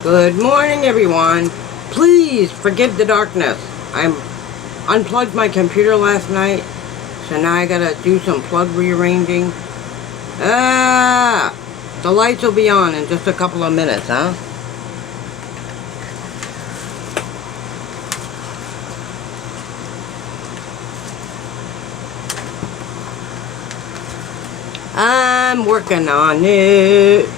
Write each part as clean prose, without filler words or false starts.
Good morning, everyone. Please forgive the darkness. I unplugged my computer last night, so now I gotta do some plug rearranging. The lights will be on in just a couple of minutes, huh? I'm working on it.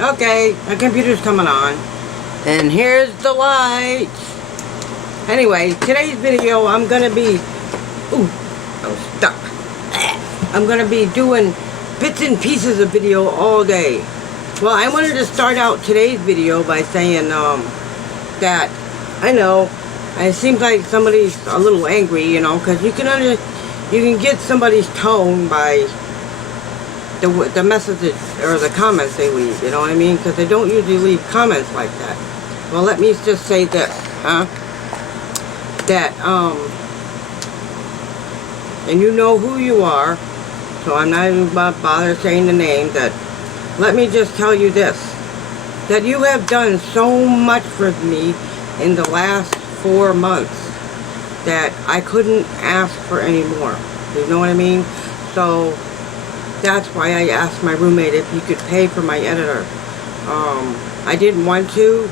Okay, my computer's coming on. And here's the lights. Anyway, today's video, I'm gonna be... Ooh, I'm stuck. I'm gonna be doing bits and pieces of video all day. Well, I wanted to start out today's video by saying that I know it seems like somebody's a little angry, you know, because you can get somebody's tone by the messages or the comments they leave, you know what I mean? Because they don't usually leave comments like that. Well, let me just say this, that, and you know who you are, so I'm not even bother saying the name, that, let me just tell you this, that you have done so much for me in the last 4 months that I couldn't ask for any more. You know what I mean? So that's why I asked my roommate if he could pay for my editor. I didn't want to,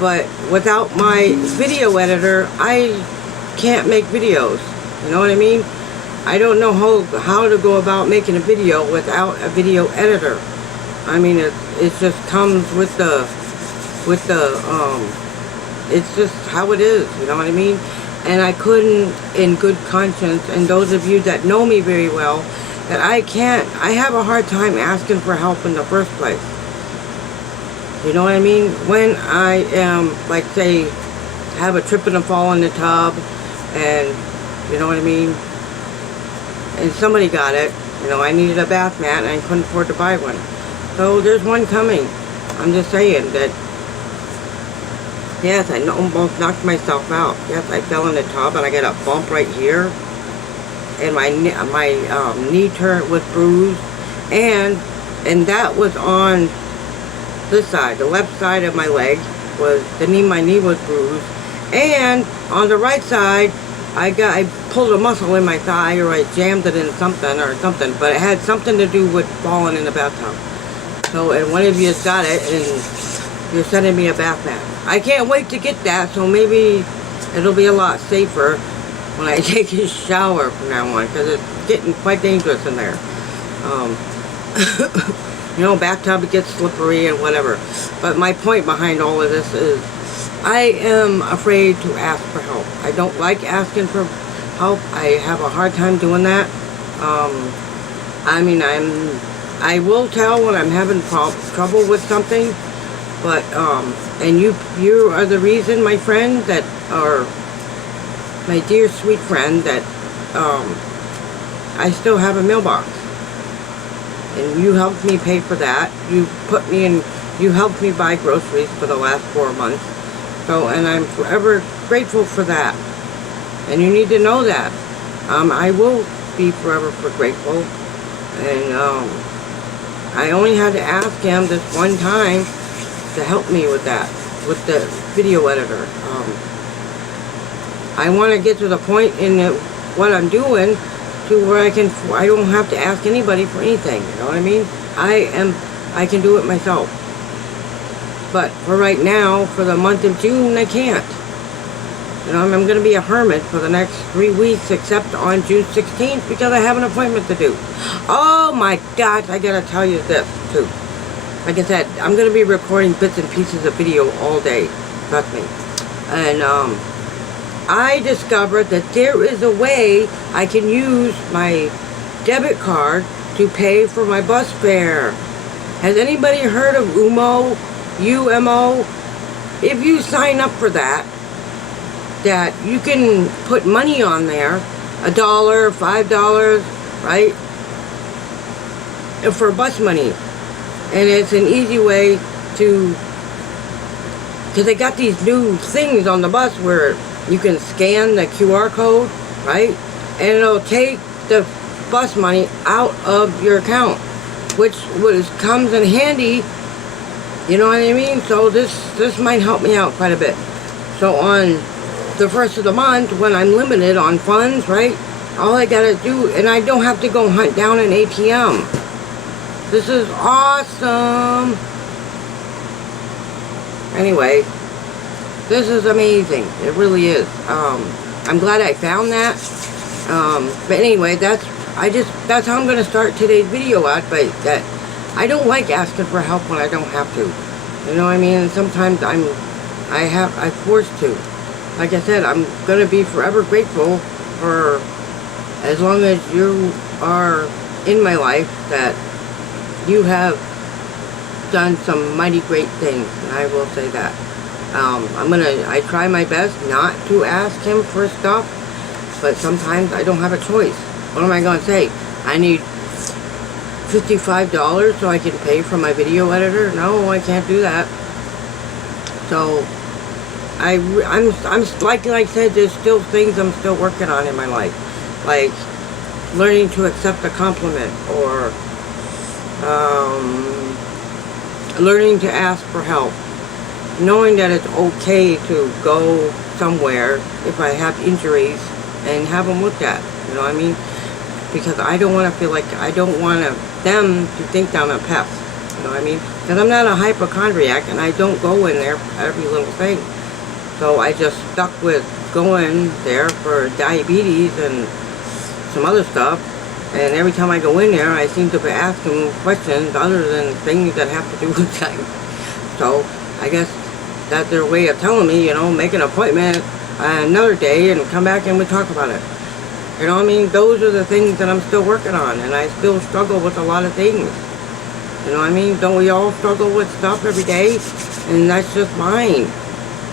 but without my video editor, I can't make videos. You know what I mean? I don't know how to go about making a video without a video editor. I mean, it just comes with the, it's just how it is, you know what I mean? And I couldn't, in good conscience, and those of you that know me very well, that I have a hard time asking for help in the first place. You know what I mean? When I am, like, say, have a trip and a fall in the tub, and, you know what I mean? And somebody got it, you know, I needed a bath mat, and I couldn't afford to buy one. So there's one coming. I'm just saying that, yes, I almost knocked myself out. Yes, I fell in the tub, and I got a bump right here. And my knee turn was bruised, and that was on this side. The left side of my leg was my knee was bruised, and on the right side, I pulled a muscle in my thigh, or I jammed it in something, but it had something to do with falling in the bathtub. So, and one of you has got it, and you're sending me a bath mat. I can't wait to get that, so maybe it'll be a lot safer when I take a shower from now on, because it's getting quite dangerous in there. You know, bathtub, it gets slippery and whatever. But my point behind all of this is, I am afraid to ask for help. I don't like asking for help. I have a hard time doing that. I mean, I will tell when I'm having trouble with something, but, and you are the reason, my friend, that are my dear sweet friend, that I still have a mailbox, and you helped me pay for that. You helped me buy groceries for the last 4 months, so, and I'm forever grateful for that, and you need to know that. I will be forever grateful, and I only had to ask him this one time to help me with that, with the video editor. I want to get to the point in what I'm doing to where I don't have to ask anybody for anything, you know what I mean? I can do it myself. But for right now, for the month of June, I can't. You know, I'm going to be a hermit for the next 3 weeks, except on June 16th, because I have an appointment to do. Oh my gosh, I got to tell you this, too. Like I said, I'm going to be recording bits and pieces of video all day. Trust me. And, I discovered that there is a way I can use my debit card to pay for my bus fare. Has anybody heard of UMO? UMO? If you sign up for that you can put money on there, $1, $5, right? For bus money. And it's an easy way to, because they got these new things on the bus where you can scan the QR code, right? And it'll take the bus money out of your account, which comes in handy, you know what I mean? So this might help me out quite a bit. So on the first of the month, when I'm limited on funds, right? All I gotta do, and I don't have to go hunt down an ATM. This is awesome. Anyway, this is amazing. It really is. I'm glad I found that. But anyway, that's how I'm gonna start today's video out. But that I don't like asking for help when I don't have to. You know what I mean? And sometimes I'm forced to. Like I said, I'm gonna be forever grateful for as long as you are in my life, that you have done some mighty great things, and I will say that. I try my best not to ask him for stuff, but sometimes I don't have a choice. What am I going to say? I need $55 so I can pay for my video editor? No, I can't do that. So, I'm like I said, there's still things I'm still working on in my life. Like, learning to accept a compliment, or learning to ask for help. Knowing that it's okay to go somewhere if I have injuries and have them looked at, you know what I mean? Because I don't want to feel like, I don't want them to think that I'm a pest, you know what I mean? Because I'm not a hypochondriac, and I don't go in there for every little thing. So I just stuck with going there for diabetes and some other stuff. And every time I go in there, I seem to be asking questions other than things that have to do with time. So I guess that's their way of telling me, you know, make an appointment another day and come back and we talk about it. You know what I mean? Those are the things that I'm still working on, and I still struggle with a lot of things. You know what I mean? Don't we all struggle with stuff every day? And that's just mine.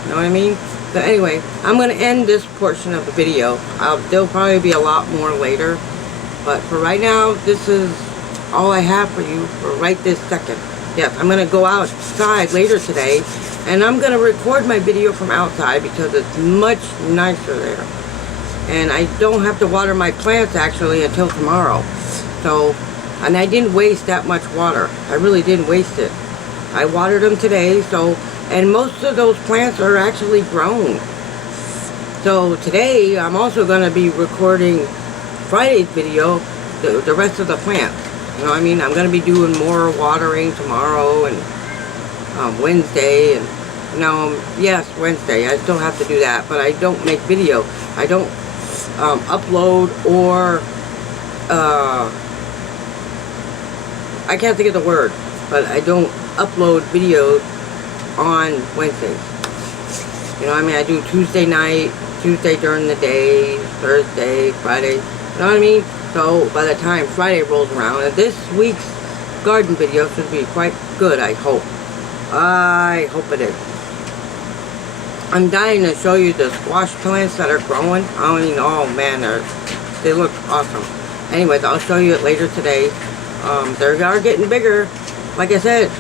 You know what I mean? So anyway, I'm going to end this portion of the video. There'll probably be a lot more later. But for right now, this is all I have for you for right this second. Yes, I'm going to go outside later today, and I'm going to record my video from outside because it's much nicer there. And I don't have to water my plants actually until tomorrow. So, and I didn't waste that much water. I really didn't waste it. I watered them today, and most of those plants are actually grown. So today, I'm also going to be recording Friday's video, the rest of the plants. You know what I mean? I'm going to be doing more watering tomorrow and Wednesday. And yes, Wednesday. I still have to do that, but I don't make video. I don't upload or I can't think of the word, but I don't upload videos on Wednesdays. You know what I mean? I do Tuesday night, Tuesday during the day, Thursday, Friday. You know what I mean? So by the time Friday rolls around, and this week's garden video should be quite good, I hope. I hope it is. I'm dying to show you the squash plants that are growing. I mean, oh man, they look awesome. Anyways, I'll show you it later today. They are getting bigger. Like I said,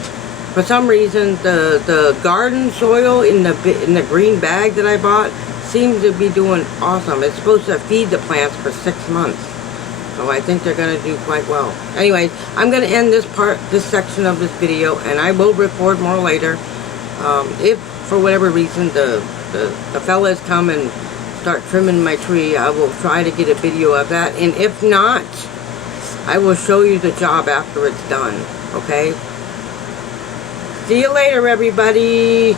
for some reason, the garden soil in the green bag that I bought seems to be doing awesome. It's supposed to feed the plants for 6 months. So I think they're going to do quite well. Anyway, I'm going to end this section of this video, and I will record more later. If, for whatever reason, the fellas come and start trimming my tree, I will try to get a video of that. And if not, I will show you the job after it's done. Okay? See you later, everybody.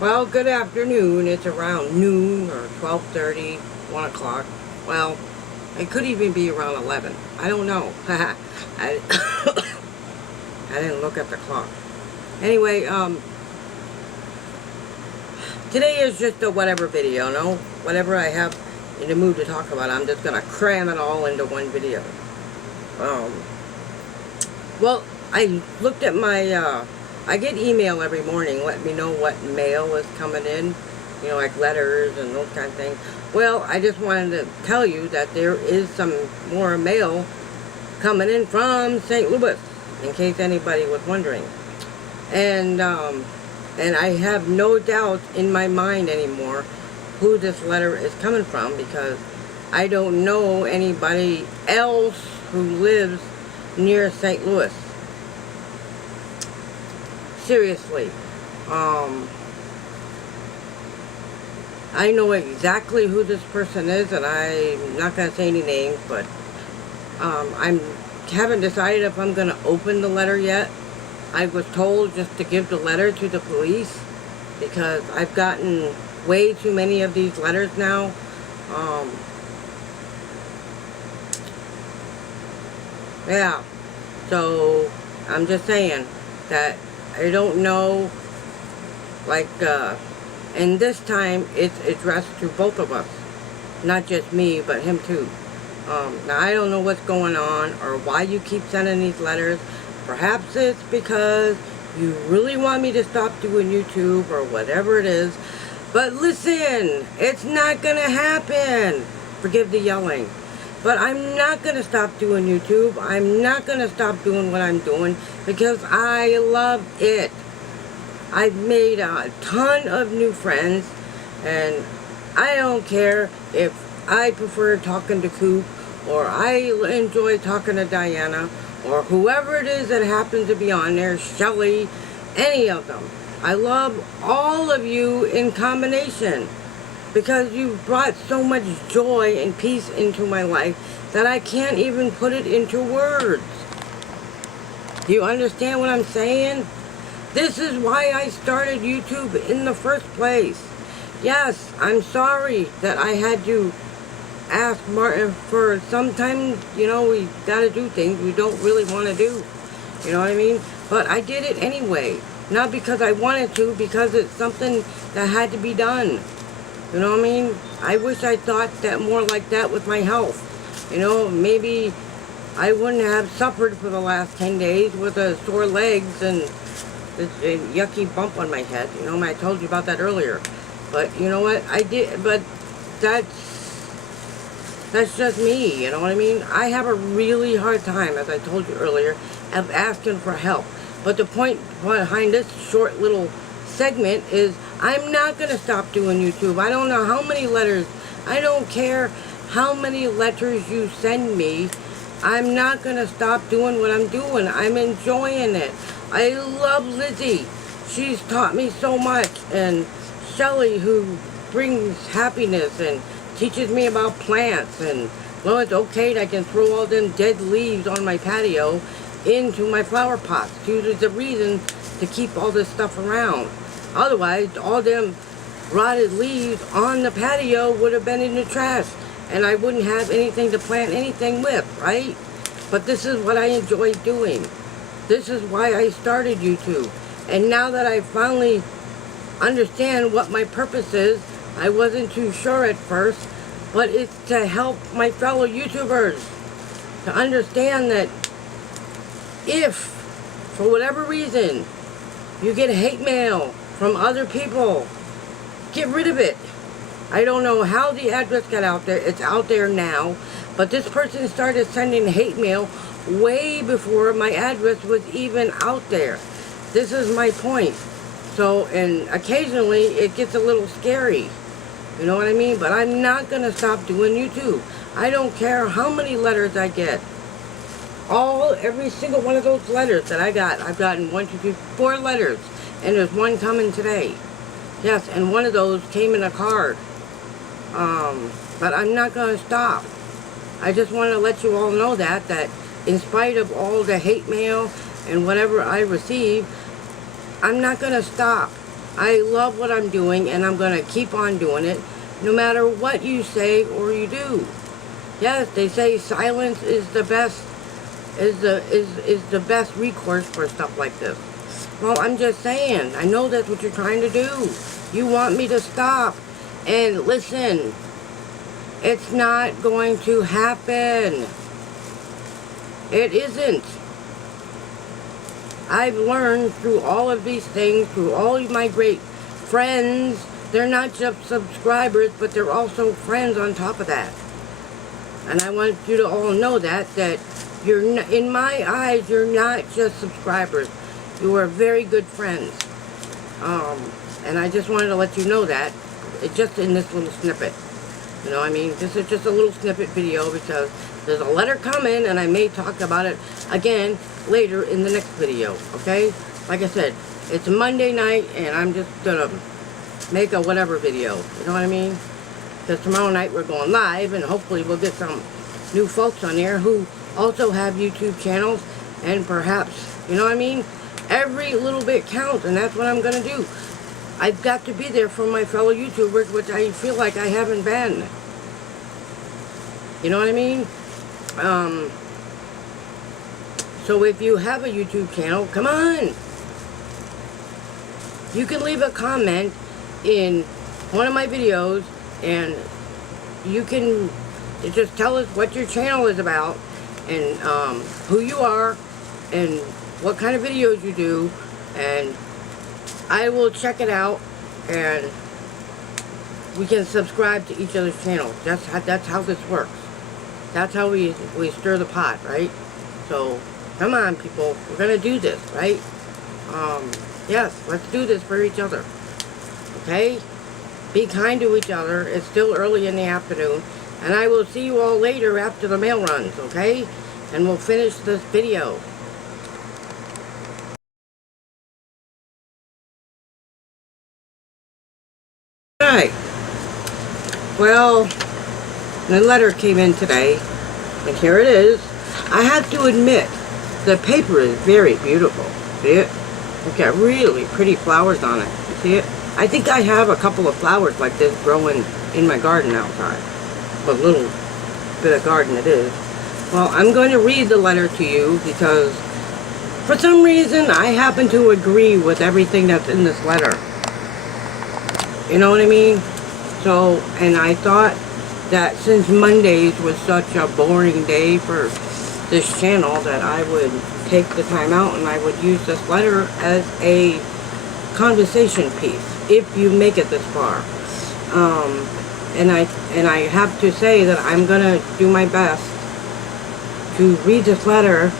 Well, good afternoon. It's around noon or 12:30, 1 o'clock. Well, it could even be around 11. I don't know. I, I didn't look at the clock. Anyway, today is just a whatever video, no? Whatever I have in the mood to talk about, I'm just going to cram it all into one video. Well, I looked at my, I get email every morning letting me know what mail is coming in, you know, like letters and those kind of things. Well, I just wanted to tell you that there is some more mail coming in from St. Louis, in case anybody was wondering. And I have no doubt in my mind anymore who this letter is coming from, because I don't know anybody else who lives near St. Louis. Seriously. I know exactly who this person is, and I'm not going to say any names, but I haven't decided if I'm going to open the letter yet. I was told just to give the letter to the police, because I've gotten way too many of these letters now. Yeah, so I'm just saying that I don't know, like, and this time it's addressed to both of us, not just me, but him too. Now I don't know what's going on or why you keep sending these letters. Perhaps it's because you really want me to stop doing YouTube or whatever it is. But listen, it's not gonna happen. Forgive the yelling. But I'm not gonna stop doing YouTube. I'm not gonna stop doing what I'm doing, because I love it. I've made a ton of new friends, and I don't care if I prefer talking to Coop, or I enjoy talking to Diana, or whoever it is that happens to be on there, Shelly, any of them. I love all of you in combination, because you've brought so much joy and peace into my life that I can't even put it into words. Do you understand what I'm saying? This is why I started YouTube in the first place. Yes, I'm sorry that I had to ask Martin for sometimes, you know, we gotta do things we don't really want to do. You know what I mean? But I did it anyway. Not because I wanted to, because it's something that had to be done. You know what I mean? I wish I thought that more like that with my health. You know, maybe I wouldn't have suffered for the last 10 days with sore legs and this yucky bump on my head. You know, I told you about that earlier. But you know what? I did, but that's just me, you know what I mean? I have a really hard time, as I told you earlier, of asking for help. But the point behind this short little segment is I'm not going to stop doing YouTube. I don't know how many letters, I don't care how many letters you send me. I'm not going to stop doing what I'm doing. I'm enjoying it. I love Lizzie. She's taught me so much. And Shelly, who brings happiness and teaches me about plants, and well, it's okay that I can throw all them dead leaves on my patio into my flower pots. She's the reason to keep all this stuff around. Otherwise, all them rotted leaves on the patio would have been in the trash, and I wouldn't have anything to plant anything with, right? But this is what I enjoy doing. This is why I started YouTube. And now that I finally understand what my purpose is, I wasn't too sure at first, but it's to help my fellow YouTubers to understand that if, for whatever reason, you get hate mail from other people, get rid of it. I don't know how the address got out there. It's out there now, but this person started sending hate mail way before my address was even out there. This is my point. So, and occasionally it gets a little scary. You know what I mean? But I'm not going to stop doing YouTube. I don't care how many letters I get. Every single one of those letters that I got, I've gotten 1, 2, 3, 4 letters. And there's one coming today. Yes, and one of those came in a card. But I'm not going to stop. I just want to let you all know that in spite of all the hate mail and whatever I receive, I'm not going to stop. I love what I'm doing, and I'm going to keep on doing it, no matter what you say or you do. Yes, they say silence is the best, is the best recourse for stuff like this. Well, I'm just saying, I know that's what you're trying to do. You want me to stop. And listen, it's not going to happen. It isn't. I've learned through all of these things, through all of my great friends. They're not just subscribers, but they're also friends on top of that. And I want you to all know that you're not, in my eyes, you're not just subscribers. You are very good friends. And I just wanted to let you know that, just in this little snippet. You know what I mean? This is just a little snippet video because there's a letter coming, and I may talk about it again later in the next video, okay? Like I said, it's Monday night, and I'm just gonna make a whatever video, you know what I mean? Because tomorrow night we're going live, and hopefully we'll get some new folks on there who also have YouTube channels, and perhaps, you know what I mean? Every little bit counts, and that's what I'm gonna do. I've got to be there for my fellow YouTubers, which I feel like I haven't been. You know what I mean? So if you have a YouTube channel, come on. You can leave a comment in one of my videos, and you can just tell us what your channel is about, and who you are, and what kind of videos you do, and I will check it out, and we can subscribe to each other's channels. That's how this works. That's how we stir the pot, right? So, come on, people. We're going to do this, right? Yes, let's do this for each other. Okay? Be kind to each other. It's still early in the afternoon. And I will see you all later after the mail runs, okay? And we'll finish this video. Alright. Well, the letter came in today, and here it is. I have to admit, the paper is very beautiful. See it? It's got really pretty flowers on it. You see it? I think I have a couple of flowers like this growing in my garden outside. A little bit of garden it is. Well, I'm going to read the letter to you because for some reason I happen to agree with everything that's in this letter. You know what I mean? So, and I thought that since Mondays was such a boring day for this channel, that I would take the time out and I would use this letter as a conversation piece, if you make it this far. And I have to say that I'm gonna do my best to read this letter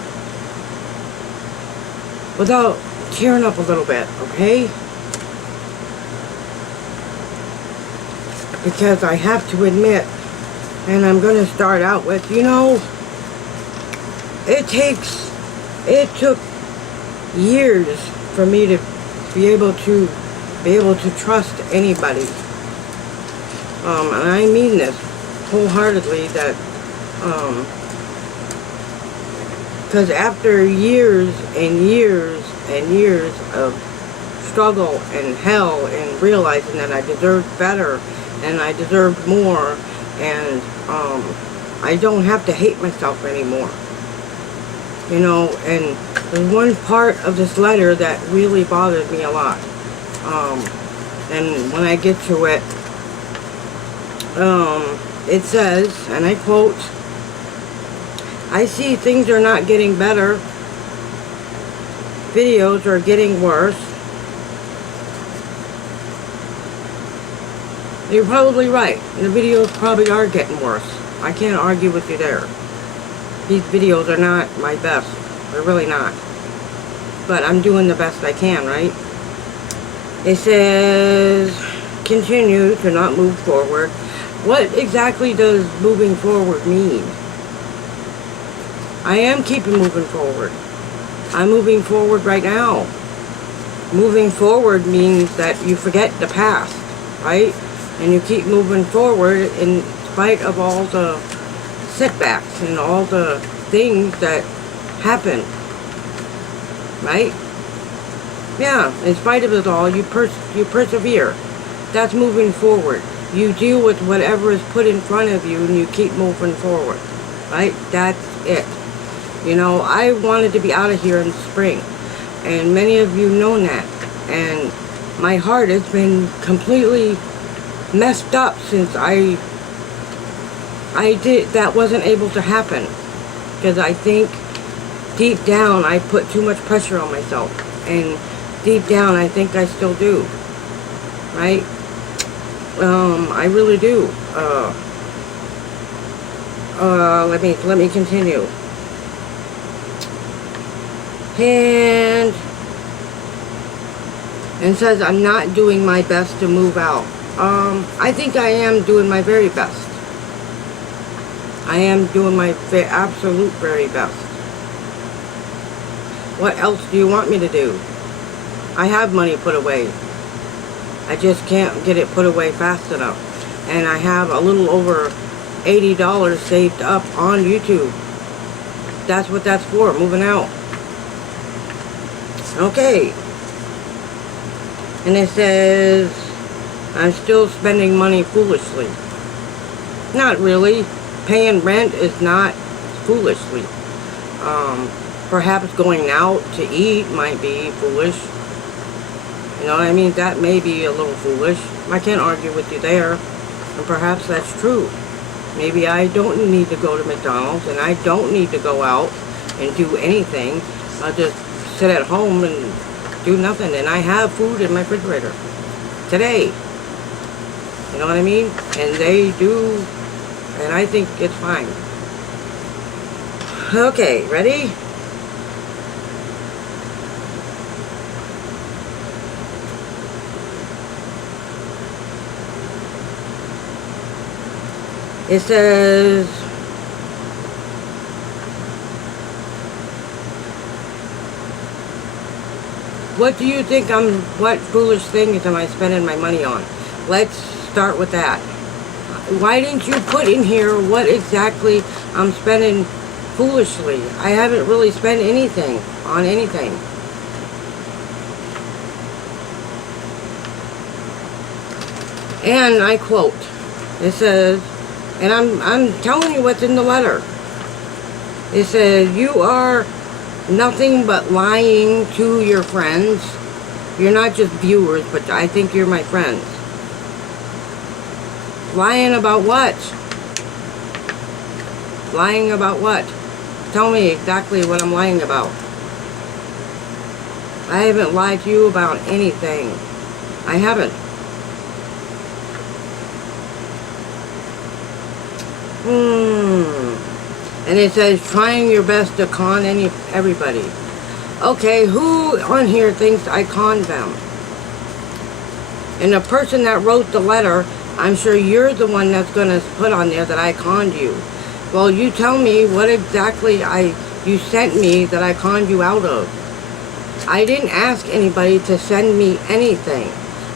without tearing up a little bit, okay? Because I have to admit, and I'm going to start out with, you know, it took years for me to be able to trust anybody. And I mean this wholeheartedly, that, because after years and years and years of struggle and hell and realizing that I deserved better, and I deserved more, and I don't have to hate myself anymore. You know, and there's one part of this letter that really bothered me a lot. And when I get to it, it says, and I quote, "I see things are not getting better. Videos are getting worse." You're probably right. The videos probably are getting worse. I can't argue with you there. These videos are not my best. They're really not. But I'm doing the best I can, right? It says, continue to not move forward. What exactly does moving forward mean? I am keeping moving forward. I'm moving forward right now. Moving forward means that you forget the past, right? And you keep moving forward in spite of all the setbacks and all the things that happen, right? Yeah, in spite of it all, you persevere. That's moving forward. You deal with whatever is put in front of you and you keep moving forward. Right? That's it. You know, I wanted to be out of here in spring. And many of you know that. And my heart has been completely messed up since that wasn't able to happen. Because I think deep down I put too much pressure on myself. And deep down I think I still do. Right? I really do. Let me continue. And says I'm not doing my best to move out. I think I am doing my very best. I am doing my absolute very best. What else do you want me to do? I have money put away. I just can't get it put away fast enough. And I have a little over $80 saved up on YouTube. That's what that's for, moving out. Okay. And it says, I'm still spending money foolishly. Not really. Paying rent is not foolishly. Perhaps going out to eat might be foolish. You know what I mean? That may be a little foolish. I can't argue with you there. And perhaps that's true. Maybe I don't need to go to McDonald's and I don't need to go out and do anything. I'll just sit at home and do nothing. And I have food in my refrigerator today. You know what I mean? And they do. And I think it's fine. Okay, ready? It says, what do you think what foolish things am I spending my money on? Let's start with that. Why didn't you put in here what exactly I'm spending foolishly? I haven't really spent anything on anything. And I quote, it says, and I'm telling you what's in the letter. It says, you are nothing but lying to your friends. You're not just viewers, but I think you're my friends. Lying about what? Lying about what? Tell me exactly what I'm lying about. I haven't lied to you about anything. I haven't. And it says, trying your best to con everybody. Okay, who on here thinks I conned them? And the person that wrote the letter, I'm sure you're the one that's going to put on there that I conned you. Well, you tell me what exactly you sent me that I conned you out of. I didn't ask anybody to send me anything.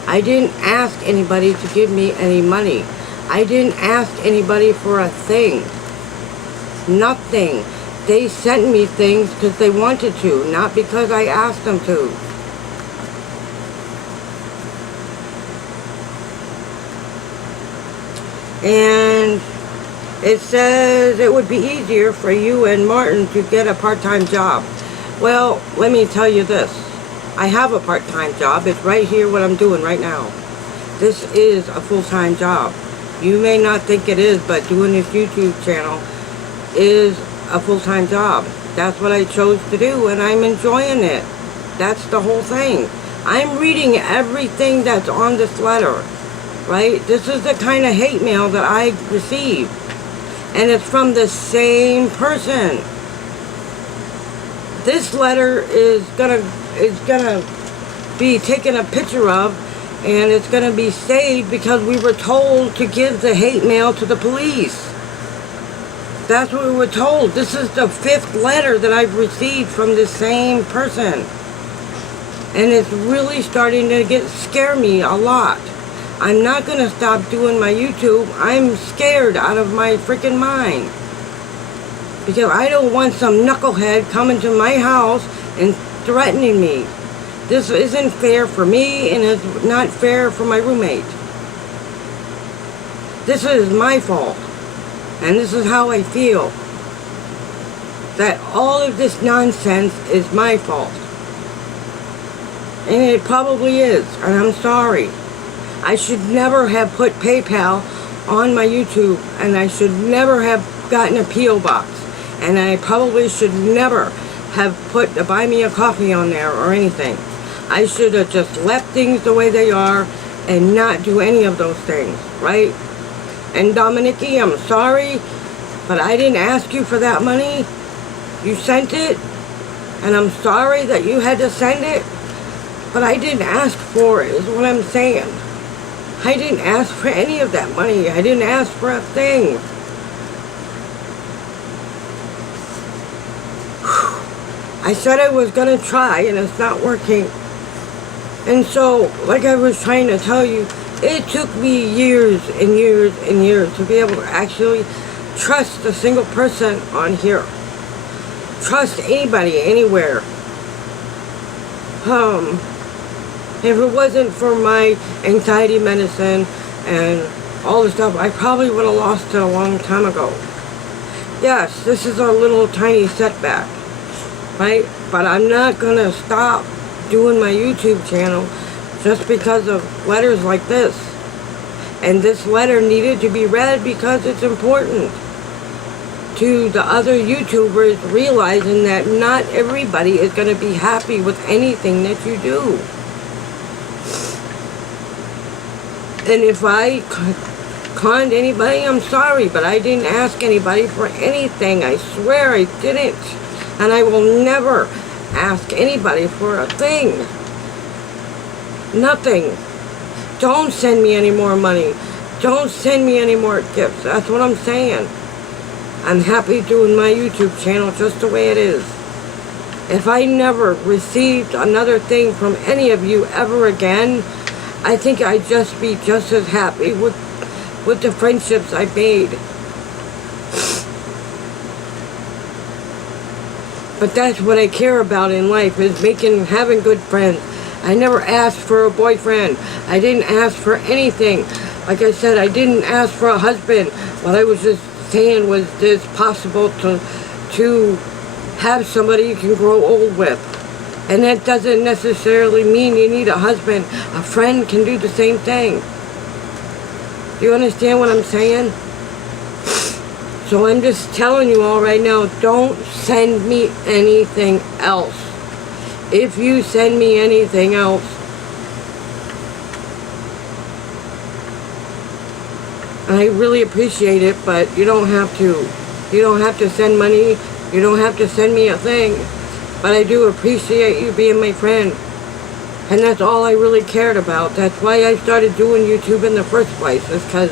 I didn't ask anybody to give me any money. I didn't ask anybody for a thing. Nothing. They sent me things because they wanted to, not because I asked them to. And it says it would be easier for you and Martin to get a part-time job. Well, let me tell you this. I have a part-time job. It's right here what I'm doing right now. This is a full-time job. You may not think it is, but doing this YouTube channel is a full-time job. That's what I chose to do, and I'm enjoying it. That's the whole thing. I'm reading everything that's on this letter, right? This is the kind of hate mail that I received, and it's from the same person. This letter is gonna be taken a picture of, and it's gonna be saved because we were told to give the hate mail to the police. That's what we were told. This is the 5th letter that I've received from the same person. And it's really starting to scare me a lot. I'm not going to stop doing my YouTube. I'm scared out of my freaking mind. Because I don't want some knucklehead coming to my house and threatening me. This isn't fair for me, and it's not fair for my roommate. This is my fault. And this is how I feel. That all of this nonsense is my fault. And it probably is, and I'm sorry. I should never have put PayPal on my YouTube, and I should never have gotten a P.O. box. And I probably should never have put a Buy Me a Coffee on there or anything. I should have just left things the way they are and not do any of those things, right? And Dominique, I'm sorry, but I didn't ask you for that money. You sent it, and I'm sorry that you had to send it, but I didn't ask for it, is what I'm saying. I didn't ask for any of that money. I didn't ask for a thing. I said I was going to try, and it's not working. And so, like I was trying to tell you, it took me years and years and years to be able to actually trust a single person on here. Trust anybody, anywhere. If it wasn't for my anxiety medicine and all the stuff, I probably would have lost it a long time ago. Yes, this is a little tiny setback, right? But I'm not going to stop doing my YouTube channel just because of letters like this. And this letter needed to be read because it's important to the other YouTubers, realizing that not everybody is going to be happy with anything that you do. And if I conned anybody, I'm sorry, but I didn't ask anybody for anything. I swear I didn't. And I will never ask anybody for a thing. Nothing. Don't send me any more money. Don't send me any more gifts. That's what I'm saying. I'm happy doing my YouTube channel just the way it is. If I never received another thing from any of you ever again, I think I'd just be just as happy with the friendships I made. But that's what I care about in life, is having good friends. I never asked for a boyfriend. I didn't ask for anything. Like I said, I didn't ask for a husband. What I was just saying was, it's possible to have somebody you can grow old with. And that doesn't necessarily mean you need a husband. A friend can do the same thing. Do you understand what I'm saying? So I'm just telling you all right now, don't send me anything else. If you send me anything else, I really appreciate it, but you don't have to. You don't have to send money. You don't have to send me a thing. But I do appreciate you being my friend. And that's all I really cared about. That's why I started doing YouTube in the first place, is because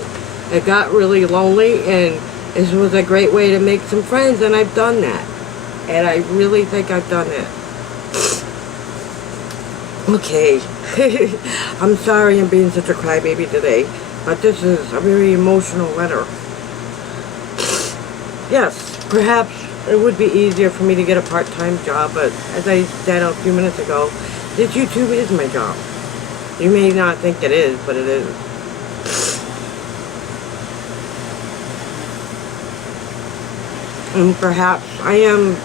it got really lonely, and this was a great way to make some friends, and I've done that. And I really think I've done it. Okay. I'm sorry I'm being such a crybaby today, but this is a very emotional letter. Yes, perhaps it would be easier for me to get a part-time job, but as I said a few minutes ago, this YouTube is my job. You may not think it is, but it is. And perhaps I am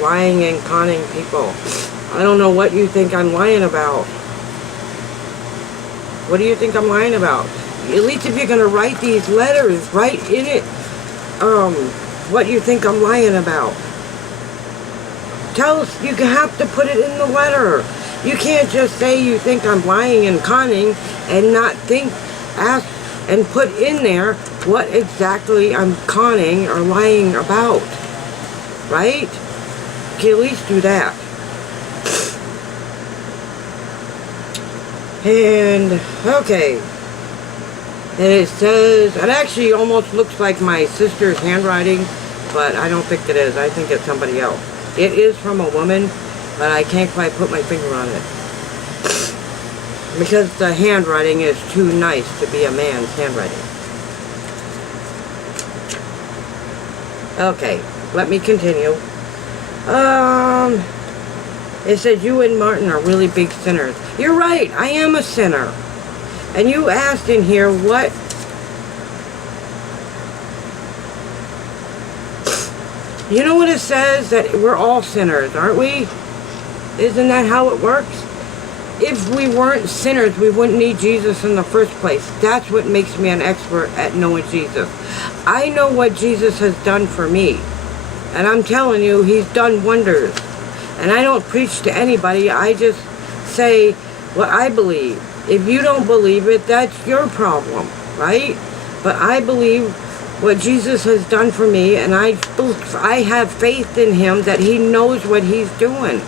lying and conning people. I don't know what you think I'm lying about. What do you think I'm lying about? At least if you're going to write these letters, write in it what you think I'm lying about. Tell us, you have to put it in the letter. You can't just say you think I'm lying and conning and not ask and put in there what exactly I'm conning or lying about. Right? You can at least do that. And, okay. And it says, it actually almost looks like my sister's handwriting, but I don't think it is. I think it's somebody else. It is from a woman, but I can't quite put my finger on it. Because the handwriting is too nice to be a man's handwriting. Okay, let me continue. It says you and Martin are really big sinners. You're right, I am a sinner. And you asked in here what... You know what it says? That we're all sinners, aren't we? Isn't that how it works? If we weren't sinners, we wouldn't need Jesus in the first place. That's what makes me an expert at knowing Jesus. I know what Jesus has done for me. And I'm telling you, he's done wonders. And I don't preach to anybody. I just say what I believe. If you don't believe it, that's your problem, right? But I believe what Jesus has done for me, and I have faith in him that he knows what he's doing.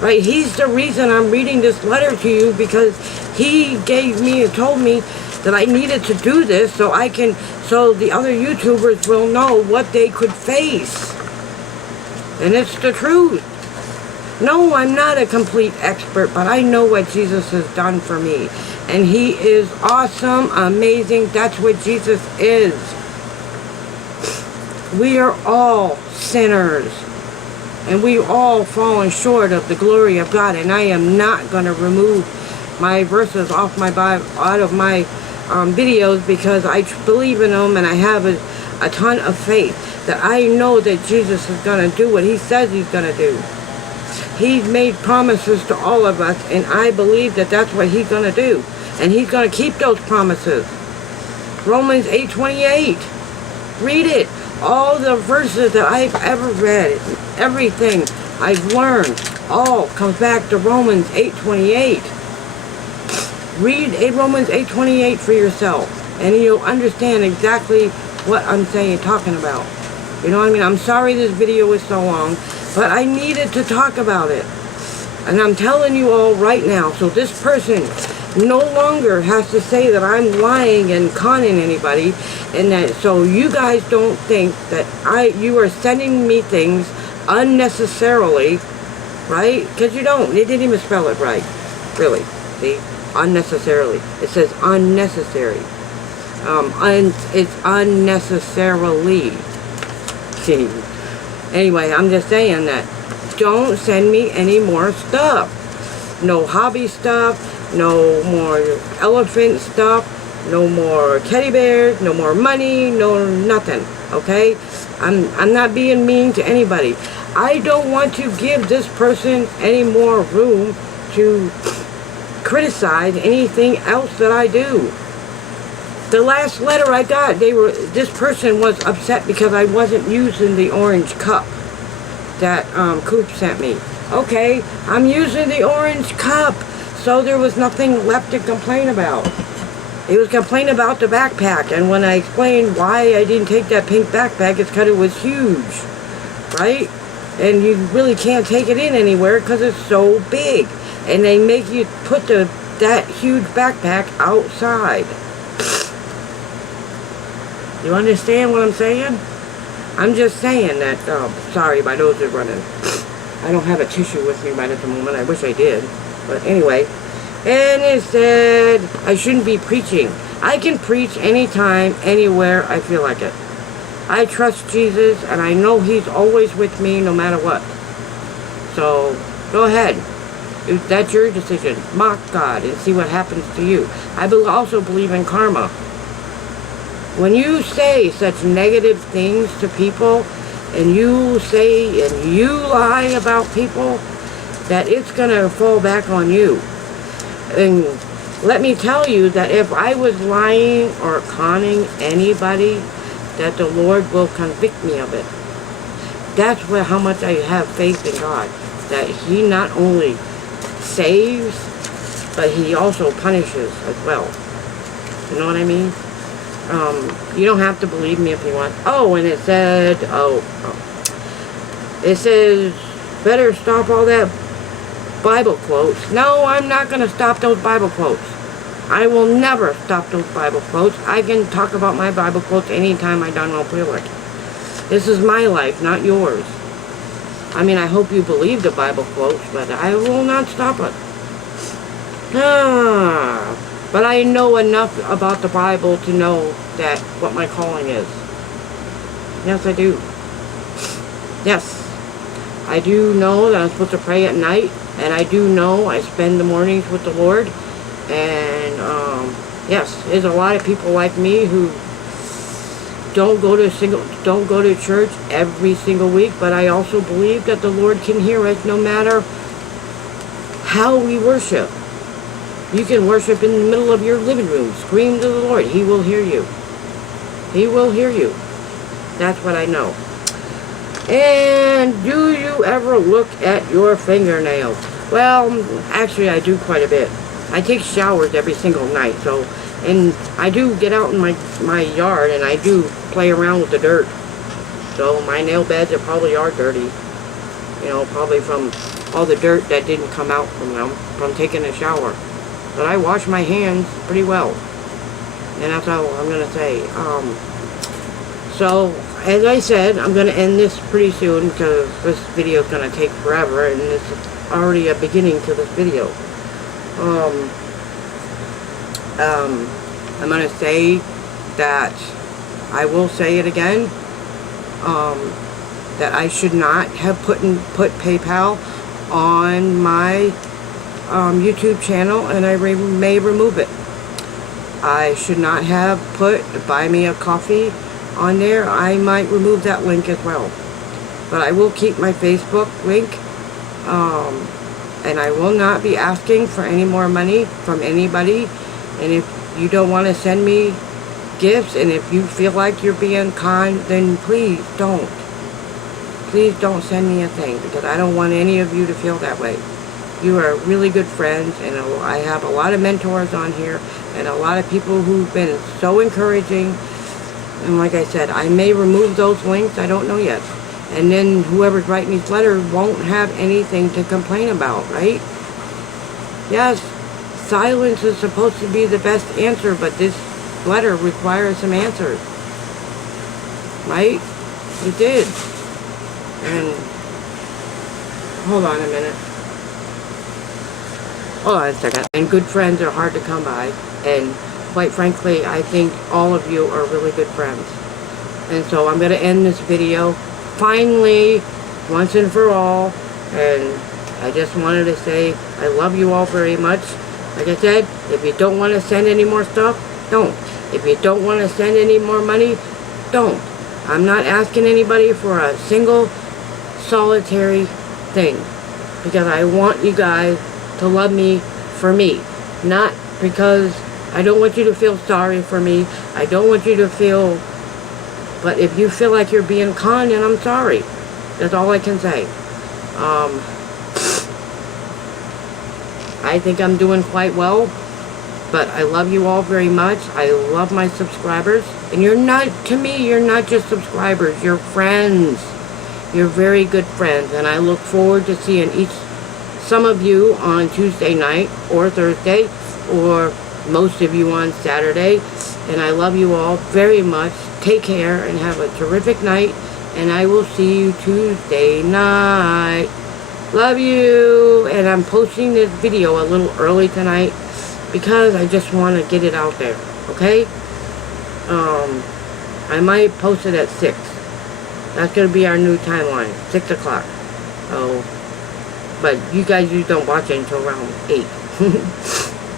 Right? He's the reason I'm reading this letter to you, because he gave me and told me that I needed to do this so the other YouTubers will know what they could face. And it's the truth. No, I'm not a complete expert, but I know what Jesus has done for me. And he is awesome, amazing. That's what Jesus is. We are all sinners. And we've all fallen short of the glory of God. And I am not going to remove my verses off my Bible, out of my videos, because I believe in them and I have a ton of faith that I know that Jesus is going to do what he says he's going to do. He's made promises to all of us, and I believe that that's what he's going to do. And he's going to keep those promises. Romans 8:28. Read it. All the verses that I've ever read, everything I've learned, all comes back to Romans 8:28. Read Romans 8:28 for yourself, and you'll understand exactly what I'm saying, talking about. You know what I mean? I'm sorry this video is so long, but I needed to talk about it. And I'm telling you all right now, so this person no longer has to say that I'm lying and conning anybody, and that so you guys don't think that you are sending me things unnecessarily, right? Because you don't. They didn't even spell it right. Really. See? Unnecessarily. It says unnecessary. It's unnecessarily. See? Anyway, I'm just saying that don't send me any more stuff. No hobby stuff. No more elephant stuff. No more teddy bears. No more money. No nothing. Okay? I'm not being mean to anybody. I don't want to give this person any more room to criticize anything else that I do. The last letter I got, this person was upset because I wasn't using the orange cup that Coop sent me. Okay, I'm using the orange cup, so there was nothing left to complain about. It was complaining about the backpack, and when I explained why I didn't take that pink backpack, it's because it was huge, right? And you really can't take it in anywhere because it's so big. And they make you put that huge backpack outside. You understand what I'm saying? I'm just saying that, sorry, my nose is running. I don't have a tissue with me right at the moment. I wish I did. But anyway. And it said I shouldn't be preaching. I can preach anytime, anywhere I feel like it. I trust Jesus, and I know he's always with me no matter what. So, go ahead. That's your decision. Mock God and see what happens to you. I also believe in karma. When you say such negative things to people, and you say and you lie about people, that it's going to fall back on you. And let me tell you that if I was lying or conning anybody, that the Lord will convict me of it. That's how much I have faith in God. That he not only saves, but he also punishes as well. You know what I mean? You don't have to believe me if you want. Oh, and it said, it says, better stop all that Bible quotes. No, I'm not going to stop those Bible quotes. I will never stop those Bible quotes. I can talk about my Bible quotes anytime I don't feel like it. This is my life, not yours. I mean, I hope you believe the Bible quotes, but I will not stop it. But I know enough about the Bible to know that what my calling is. Yes, I do. Yes. I do know that I'm supposed to pray at night, and I do know I spend the mornings with the Lord. And yes, there's a lot of people like me who don't go to church every single week, but I also believe that the Lord can hear us no matter how we worship. You can worship in the middle of your living room, scream to the Lord. He will hear you. He will hear you. That's what I know. And do you ever look at your fingernails? Well, actually I do quite a bit. I take showers every single night, and I do get out in my yard and I do play around with the dirt. So my nail beds probably are dirty. You know, probably from all the dirt that didn't come out from them, from taking a shower. But I wash my hands pretty well. And that's all I'm going to say. So, as I said, I'm going to end this pretty soon because this video is going to take forever, and this is already a beginning to this video. I'm going to say that, I will say it again, that I should not have put PayPal on my YouTube channel, and I may remove it. I should not have put Buy Me a Coffee on there. I might remove that link as well. But I will keep my Facebook link, and I will not be asking for any more money from anybody. And if you don't want to send me gifts, and if you feel like you're being kind, then please don't. Please don't send me a thing, because I don't want any of you to feel that way. You are really good friends, and I have a lot of mentors on here, and a lot of people who've been so encouraging. And like I said, I may remove those links, I don't know yet. And then whoever's writing these letters won't have anything to complain about, right? Yes, silence is supposed to be the best answer, but this letter requires some answers. Right? It did. And hold on a minute. Hold on a second. And good friends are hard to come by. And quite frankly, I think all of you are really good friends. And so I'm going to end this video finally, once and for all. And I just wanted to say I love you all very much. Like I said, if you don't want to send any more stuff, don't. If you don't want to send any more money, don't. I'm not asking anybody for a single solitary thing, because I want you guys to love me for me, not because I don't want you to feel sorry for me. I don't want you to feel, but if you feel like you're being conned, then I'm sorry. That's all I can say. I think I'm doing quite well, but I love you all very much. I love my subscribers, and you're not, to me, you're not just subscribers, you're friends. You're very good friends, and I look forward to seeing some of you on Tuesday night or Thursday, or most of you on Saturday. And I love you all very much. Take care and have a terrific night, and I will see you Tuesday night. Love you. And I'm posting this video a little early tonight because I just want to get it out there, okay? I might post it at 6. That's going to be our new timeline, 6 o'clock. Oh, but you guys don't watch it until around 8.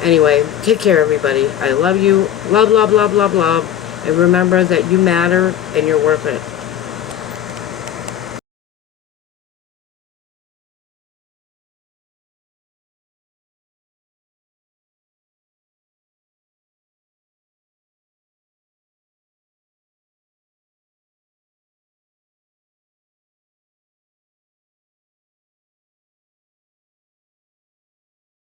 Anyway, take care, everybody. I love you. Love, love, love, love, love. And remember that you matter and you're worth it.